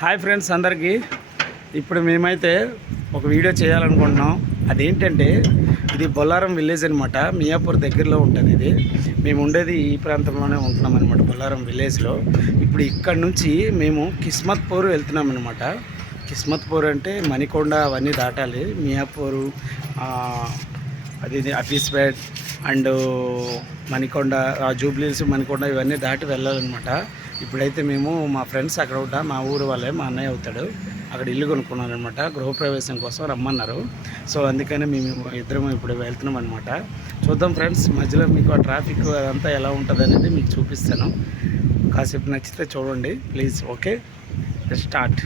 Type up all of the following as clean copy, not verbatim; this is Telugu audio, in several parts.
హాయ్ ఫ్రెండ్స్ అందరికీ. ఇప్పుడు మేమైతే ఒక వీడియో చేయాలనుకుంటున్నాం. అదేంటంటే ఇది బొల్లారం విలేజ్ అనమాట. మియాపూర్ దగ్గరలో ఉంటుంది. ఇది మేము ఉండేది ఈ ప్రాంతంలోనే ఉంటున్నాం అనమాట, బొల్లారం విలేజ్లో. ఇప్పుడు ఇక్కడ నుంచి మేము కిస్మత్పూర్ వెళ్తున్నాం అనమాట. కిస్మత్పూర్ అంటే మణికొండ అవన్నీ దాటాలి. మియాపూరు అది అఫీస్పేట్ అండ్ మణికొండ, జూబ్లీస్, మణికొండ ఇవన్నీ దాటి వెళ్ళాలన్నమాట. ఇప్పుడైతే మేము మా ఫ్రెండ్స్ అక్కడ ఉంటా, మా ఊరు వాళ్ళే, మా అన్నయ్య అవుతాడు, అక్కడ ఇల్లు కొనుక్కున్నారనమాట. గృహప్రవేశం కోసం రమ్మన్నారు. సో అందుకని మేము ఇద్దరం ఇప్పుడు వెళ్తున్నాం అనమాట. చూద్దాం ఫ్రెండ్స్, మధ్యలో మీకు ఆ ట్రాఫిక్ అదంతా ఎలా ఉంటుంది అనేది మీకు చూపిస్తాను. కాసేపు నచ్చితే చూడండి ప్లీజ్. Okay, start.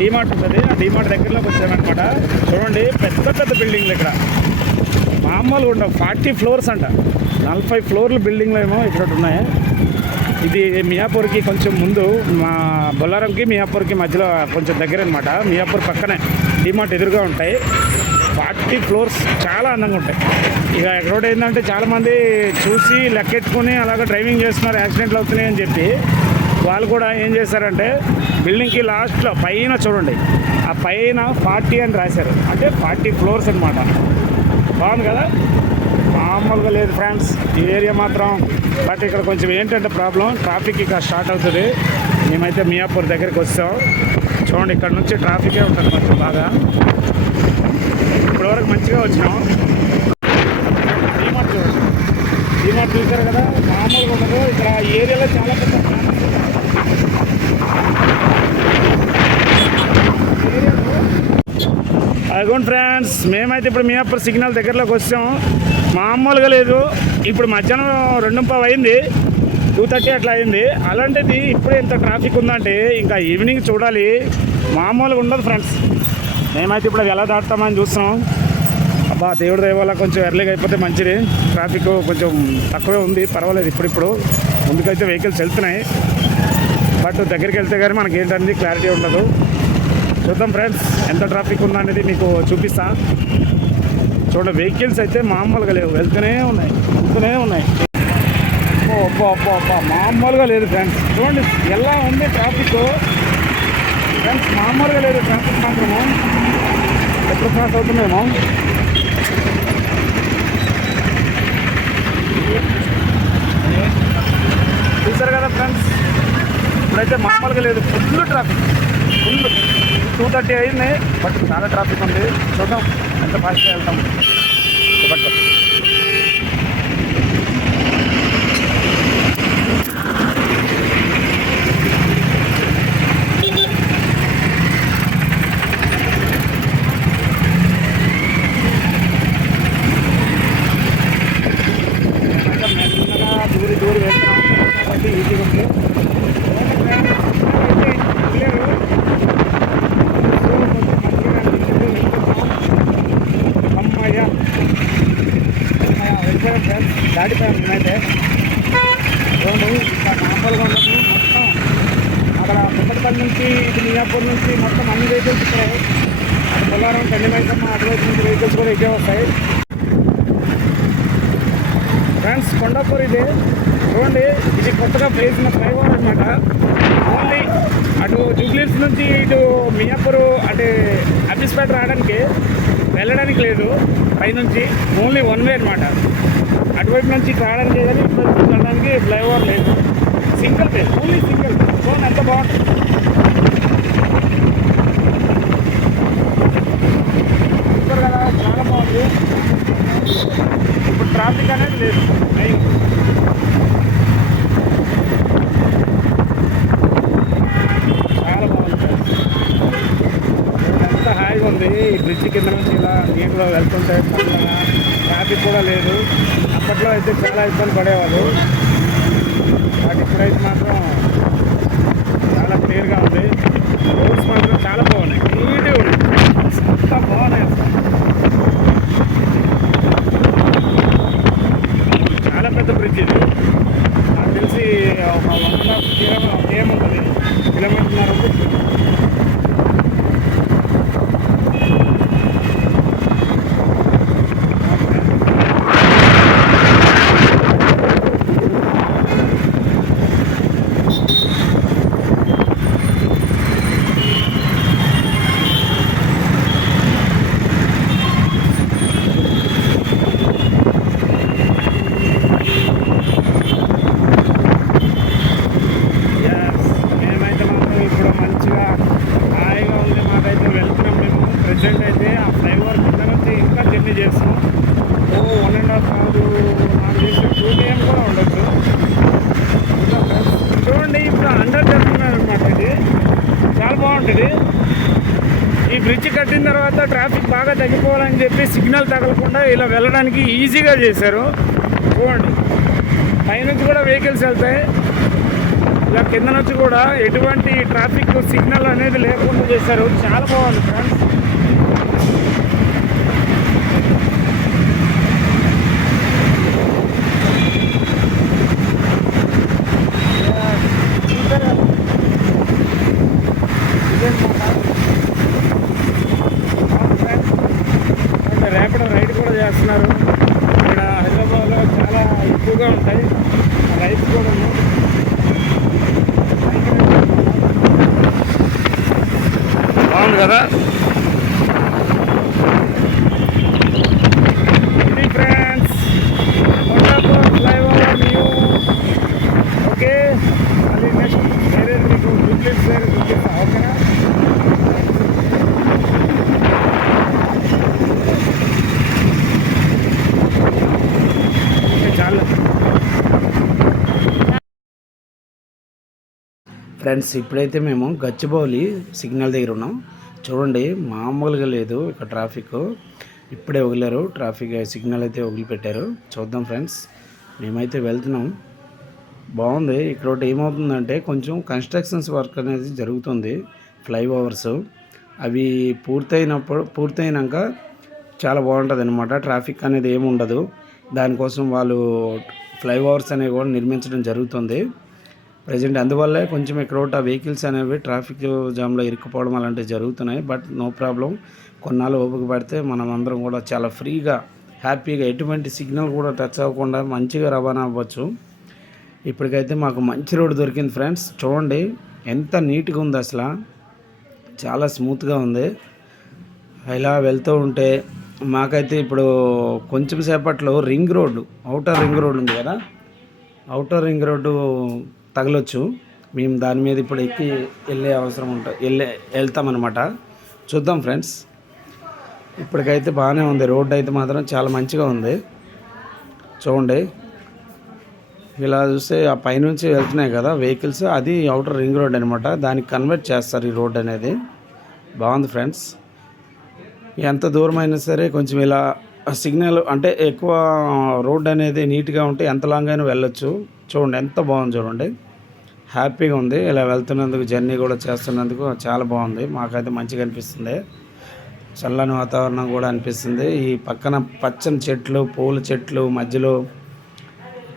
డీమార్ట్ ఉంటుంది, ఆ డీమార్ట్ దగ్గరలోకి వచ్చామన్నమాట. చూడండి, పెద్ద పెద్ద బిల్డింగ్లు ఇక్కడ మామూలుగా ఉండవు. 40 ఫ్లోర్స్ అంట, 40 ఫ్లోర్ల బిల్డింగ్లు ఏమో ఇక్కడ ఉన్నాయి. ఇది మియాపూర్కి కొంచెం ముందు, మా బొల్లారంకి మియాపూర్కి మధ్యలో కొంచెం దగ్గర అనమాట. మియాపూర్ పక్కనే డీమార్ట్ ఎదురుగా ఉంటాయి. 40 ఫ్లోర్స్ చాలా అందంగా ఉంటాయి. ఇక ఎక్కడ ఏంటంటే చాలామంది చూసి లెక్కెట్టుకుని అలాగ డ్రైవింగ్ చేస్తున్నారు, యాక్సిడెంట్లు అవుతున్నాయి అని చెప్పి. వాళ్ళు కూడా ఏం చేశారంటే బిల్డింగ్కి లాస్ట్లో పైన చూడండి, ఆ పైన 40 అని రాశారు, అంటే 40 ఫ్లోర్స్ అనమాట. బాగుంది కదా, మామూలుగా లేదు ఫ్రెండ్స్ ఈ ఏరియా మాత్రం. బట్ ఇక్కడ కొంచెం ఏంటంటే ప్రాబ్లం, ట్రాఫిక్ ఇక స్టార్ట్ అవుతుంది. మేమైతే మియాపూర్ దగ్గరికి వస్తాం. చూడండి, ఇక్కడ నుంచి ట్రాఫికే ఉంటుంది కొంచెం బాగా. ఇప్పటివరకు మంచిగా వచ్చినాం. డీమార్ట్ చూడండి, డీమార్ట్ చూసారు కదా, మామూలుగా ఉండదు. ఇక్కడ ఈ ఏరియాలో చాలా పెద్ద అదిగోండి ఫ్రెండ్స్, మేమైతే ఇప్పుడు మియాపూర్ సిగ్నల్ దగ్గరలోకి వచ్చాం. మామూలుగా లేదు. ఇప్పుడు మధ్యాహ్నం 2:15 అయింది, 2:30 అట్లా అయింది. అలాంటిది ఇప్పుడు ఎంత ట్రాఫిక్ ఉందంటే ఇంకా ఈవినింగ్ చూడాలి, మామూలుగా ఉండదు ఫ్రెండ్స్. మేమైతే ఇప్పుడు అది ఎలా దాటుతామని చూస్తున్నాం. అబ్బా, దేవుడి దయ వల్ల కొంచెం ఎర్లీగా అయిపోతే మంచిది. ట్రాఫిక్ కొంచెం తక్కువే ఉంది, పర్వాలేదు. ఇప్పుడు ముందుకైతే వెహికల్స్ వెళ్తున్నాయి. బట్ దగ్గరికి వెళ్తే కానీ మనకి ఏంటనేది క్లారిటీ ఉండదు. చూద్దాం ఫ్రెండ్స్, ఎంత ట్రాఫిక్ ఉందనేది మీకు చూపిస్తా. చూడండి, వెహికల్స్ అయితే మామూలుగా లేవు, వెళ్తూనే ఉన్నాయి. అబ్బా, మామూలుగా లేదు ఫ్రెండ్స్. చూడండి ఎలా ఉంది ట్రాఫిక్ ఫ్రెండ్స్, మామూలుగా లేదు ట్రాఫిక్ మాత్రము. ఎప్పుడు క్రాస్ అవుతున్నామో. చూసారు కదా ఫ్రెండ్స్, ఇప్పుడైతే మామూలుగా లేదు, ఫుల్ ట్రాఫిక్, ఫుల్. 2:30 అయింది, బట్ చాలా ట్రాఫిక్ ఉంది. చూద్దాం ఎంత ఫాస్ట్గా వెళ్తాం. బట్ దూరి వెళ్తాం కాబట్టి ఈజీగా ఉంది. దాటిపోయాను నేనైతే. చూడండి, ఇంకా మామూలుగా ఉండదు. మొత్తం అక్కడ పుట్టపల్లి నుంచి, ఇటు మియాపూర్ నుంచి మొత్తం అన్ని వెహికల్స్ ఇక్కడ. అటు బొల్లారం, కండిమైసమ్మ, అటువైపు నుంచి వెహికల్స్ కూడా ఇటే వస్తాయి ఫ్రెండ్స్. కొండాపూర్ ఇది చూడండి, ఇది కొత్తగా వేసిన ఫ్లైఓవర్ అనమాట. ఓన్లీ అటు జూబ్లీస్ నుంచి ఇటు మియాపూర్ అంటే అఫీస్పేట రావడానికి వెళ్ళడానికి లేదు పైనుంచి, ఓన్లీ వన్ వే అనమాట. అటువైపు నుంచి రావడానికి కానీ ఇటువైపు వెళ్ళడానికి ఫ్లైఓవర్ లేదు, సింగిల్ వే, ఓన్లీ సింగిల్. చూడండి ఎంత బాగుంటుంది. చూస్తారు కదా, చాలా బాగుంది. ఇప్పుడు ట్రాఫిక్ అనేది లేదు. చాలా బాగుంది, ఎంత హాయిగా ఉంది. ఈ బ్రిడ్జ్ కింద నుంచి ఇలా నీటిలో వెళ్తుంటే చల్లగా, ట్రాఫిక్ కూడా లేదు. అప్పట్లో అయితే చాలా ఇబ్బంది పడేవాళ్ళు, బట్ ఇప్పుడైతే మాత్రం చాలా క్లియర్గా ఉంది. రోడ్స్ మాత్రం చాలా బాగున్నాయి, నీట్గా ఉన్నాయి, అంతా బాగున్నాయి. చాలా పెద్ద బ్రిడ్జ్ ఇది. నాకు తెలిసి ఒక 1.5 ఏముంటుంది, కిలోమీటర్న్నర ఉంది. తగ్గిపోవాలని చెప్పి సిగ్నల్ తగలకుండా ఇలా వెళ్ళడానికి ఈజీగా చేశారు. చూడండి, పైనుంచి కూడా వెహికల్స్ వెళ్తాయి, ఇలా కింద నుంచి కూడా ఎటువంటి ట్రాఫిక్ సిగ్నల్ అనేది లేకుండా చేశారు. చాలా బాగుంది ఫ్రెండ్స్. ర్యాపిడో రైడ్ కూడా చేస్తున్నారు. ఇక్కడ హైదరాబాద్లో చాలా ఎక్కువగా ఉంటాయి రైడ్స్ కూడా. బాగుంది కదా. ఇది ఫ్రెండ్స్ ఫ్లైఓవర్ న్యూ. ఓకే, మళ్ళీ నెక్స్ట్ వేరే మీకు డూప్లెక్స్ వేరే చూపిస్తా. ఓకేనా? చాలా ఫ్రెండ్స్, ఇప్పుడైతే మేము గచ్చిబౌలి సిగ్నల్ దగ్గర ఉన్నాం. చూడండి, మామూలుగా లేదు ఇక్కడ ట్రాఫిక్. ఇప్పుడే వదిలారు ట్రాఫిక్ సిగ్నల్ అయితే వదిలిపెట్టారు. చూద్దాం ఫ్రెండ్స్, మేమైతే వెళ్తున్నాం. బాగుంది. ఇక్కడ ఒకటి ఏమవుతుందంటే కొంచెం కన్స్ట్రక్షన్స్ వర్క్ అనేది జరుగుతుంది. ఫ్లైఓవర్స్ అవి పూర్తయినాక చాలా బాగుంటుంది అనమాట. ట్రాఫిక్ అనేది ఏమి ఉండదు. దానికోసం వాళ్ళు ఫ్లైఓవర్స్ అనేవి కూడా నిర్మించడం జరుగుతుంది ప్రజెంట్. అందువల్లే కొంచెం ఇక్కడ వెహికల్స్ అనేవి ట్రాఫిక్ జామ్లో ఇరుక్కుపోవడం అలాంటివి జరుగుతున్నాయి. బట్ నో ప్రాబ్లం, కొన్నాళ్ళు ఓపిక పడితే మనం అందరం కూడా చాలా ఫ్రీగా హ్యాపీగా ఎటువంటి సిగ్నల్ కూడా టచ్ అవ్వకుండా మంచిగా రవాణా అవ్వచ్చు. ఇప్పటికైతే మాకు మంచి రోడ్డు దొరికింది ఫ్రెండ్స్. చూడండి ఎంత నీట్గా ఉంది, అసలు చాలా స్మూత్గా ఉంది. ఇలా వెళ్తూ ఉంటే మాకైతే ఇప్పుడు కొంచెం సేపట్లో ring road, outer ring road ఉంది కదా, అవుటర్ రింగ్ రోడ్డు తగలొచ్చు. మేము దాని మీద ఇప్పుడు ఎక్కి వెళ్ళే అవసరం ఉంటుంది, వెళ్తామన్నమాట. చూద్దాం ఫ్రెండ్స్. ఇప్పటికైతే బాగానే ఉంది, రోడ్డు అయితే మాత్రం చాలా మంచిగా ఉంది. చూడండి, ఇలా చూస్తే ఆ పైనుంచి వెళ్తున్నాయి కదా వెహికల్స్, అది అవుటర్ రింగ్ రోడ్ అనమాట. దానికి కన్వర్ట్ చేస్తారు ఈ రోడ్ అనేది. బాగుంది ఫ్రెండ్స్. ఎంత దూరం అయినా సరే కొంచెం ఇలా సిగ్నల్ అంటే ఎక్కువ రోడ్ అనేది నీట్గా ఉంటే ఎంత లాంగ్ అయినా వెళ్ళొచ్చు. చూడండి ఎంత బాగుంది, చూడండి హ్యాపీగా ఉంది. ఇలా వెళ్తున్నందుకు, జర్నీ కూడా చేస్తున్నందుకు చాలా బాగుంది. మాకైతే మంచిగా అనిపిస్తుంది, చల్లని వాతావరణం కూడా అనిపిస్తుంది. ఈ పక్కన పచ్చని చెట్లు, పూల చెట్లు మధ్యలో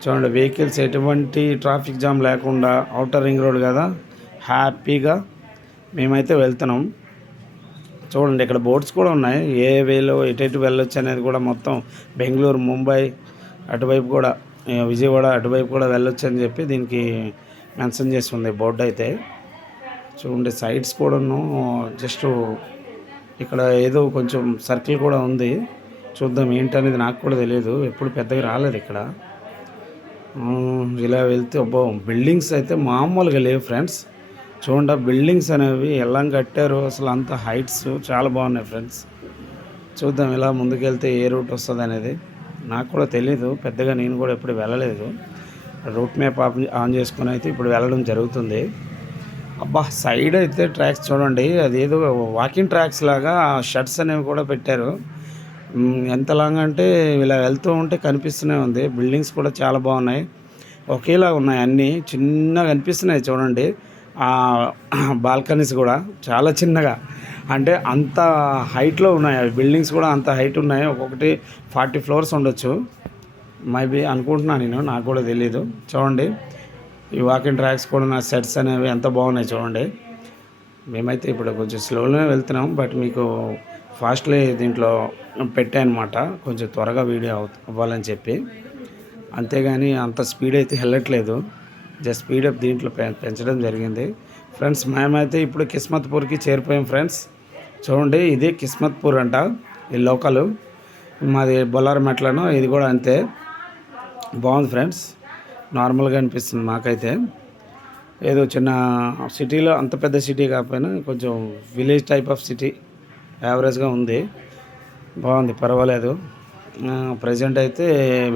చూడండి వెహికల్స్ ఎటువంటి ట్రాఫిక్ జామ్ లేకుండా, అవుటర్ రింగ్ రోడ్ కదా, హ్యాపీగా మేమైతే వెళ్తున్నాం. చూడండి ఇక్కడ బోర్డ్స్ కూడా ఉన్నాయి, ఏ వేలో ఎటు వెళ్ళొచ్చు అనేది కూడా మొత్తం బెంగళూరు, ముంబై అటువైపు కూడా, విజయవాడ అటువైపు కూడా వెళ్ళొచ్చు అని చెప్పి దీనికి మెన్షన్ చేసి ఉంది బోర్డు అయితే. చూడండి సైడ్స్ కూడాను జస్ట్ ఇక్కడ ఏదో కొంచెం సర్కిల్ కూడా ఉంది. చూద్దాం ఏంటనేది, నాకు కూడా తెలియదు, ఎప్పుడు పెద్దగా రాలేదు ఇక్కడ. ఇలా వెళ్తే బిల్డింగ్స్ అయితే మామూలుగా లేవు ఫ్రెండ్స్. చూడండి బిల్డింగ్స్ అనేవి ఎలా కట్టారు, అసలు అంత హైట్స్ చాలా బాగున్నాయి ఫ్రెండ్స్. చూద్దాం ఇలా ముందుకెళ్తే ఏ రూట్ వస్తుంది అనేది. నాకు కూడా తెలీదు పెద్దగా, నేను కూడా ఎప్పుడు వెళ్ళలేదు. రూట్ మ్యాప్ ఆన్ చేసుకుని అయితే ఇప్పుడు వెళ్ళడం జరుగుతుంది. అబ్బా సైడ్ అయితే ట్రాక్స్ చూడండి, అదేదో వాకింగ్ ట్రాక్స్ లాగా షర్ట్స్ అనేవి కూడా పెట్టారు. ఎంత లాంగ్ అంటే ఇలా వెళ్తూ ఉంటే కనిపిస్తూనే ఉంది. బిల్డింగ్స్ కూడా చాలా బాగున్నాయి, ఒకేలా ఉన్నాయి, అన్నీ చిన్నగా కనిపిస్తున్నాయి. చూడండి బాల్కనీస్ కూడా చాలా చిన్నగా, అంటే అంత హైట్లో ఉన్నాయి అవి. బిల్డింగ్స్ కూడా అంత హైట్ ఉన్నాయి, ఒక్కొక్కటి 40 ఫ్లోర్స్ ఉండొచ్చు మేబీ అనుకుంటున్నాను నేను, నాకు కూడా తెలీదు. చూడండి ఈ వాకింగ్ ట్రాక్స్ కూడా నా సెట్స్ అనేవి ఎంత బాగున్నాయి చూడండి. మేమైతే ఇప్పుడు కొంచెం స్లోనే వెళ్తున్నాం, బట్ మీకు ఫాస్ట్లీ దీంట్లో పెట్టానమాట, కొంచెం త్వరగా వీడియో అవ్వాలని చెప్పి. అంతేగాని అంత స్పీడ్ అయితే వెళ్ళట్లేదు, జస్ట్ స్పీడప్ దీంట్లో పెంచడం జరిగింది ఫ్రెండ్స్. మేమైతే ఇప్పుడు కిస్మత్పూర్కి చేరిపోయాం ఫ్రెండ్స్. చూడండి ఇది కిస్మత్పూర్ అంట, ఈ లోకల్, మాది బొల్లారమెట్లను, ఇది కూడా అంతే. బాగుంది ఫ్రెండ్స్, నార్మల్గా అనిపిస్తుంది మాకైతే. ఏదో చిన్న సిటీలో, అంత పెద్ద సిటీ కాకపోయినా కొంచెం విలేజ్ టైప్ ఆఫ్ సిటీ, యావరేజ్గా ఉంది, బాగుంది, పర్వాలేదు. ప్రజెంట్ అయితే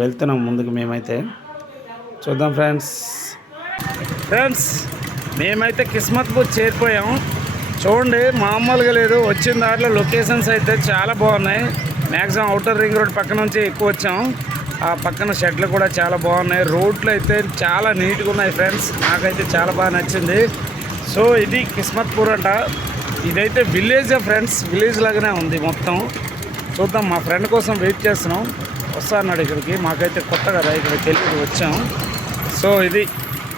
వెళ్తున్నాం ముందుకు మేమైతే. చూద్దాం ఫ్రెండ్స్. మేమైతే కిస్మత్పూర్ చేరిపోయాం. చూడండి మామూలుగా లేదు. వచ్చిన దాంట్లో లొకేషన్స్ అయితే చాలా బాగున్నాయి. మ్యాక్సిమం అవుటర్ రింగ్ రోడ్ పక్క నుంచి ఎక్కువ వచ్చాం. ఆ పక్కన షెడ్లు కూడా చాలా బాగున్నాయి. రోడ్లు అయితే చాలా నీట్గా ఉన్నాయి ఫ్రెండ్స్. నాకైతే చాలా బాగా నచ్చింది. సో ఇది కిస్మత్పూర్ అంట. ఇదైతే విలేజే ఫ్రెండ్స్, విలేజ్ లాగానే ఉంది మొత్తం. చూద్దాం, మా ఫ్రెండ్ కోసం వెయిట్ చేస్తున్నాం. వస్తా అన్నాడు ఇక్కడికి. మాకైతే కొత్త కదా, ఇక్కడికి వెళ్ళి వచ్చాం. సో ఇది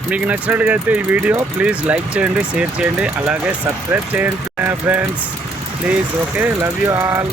మీకు నచ్చినట్లుగా అయితే ఈ వీడియో ప్లీజ్ లైక్ చేయండి, షేర్ చేయండి, అలాగే సబ్స్క్రైబ్ చేయండి friends please. Okay, love you all.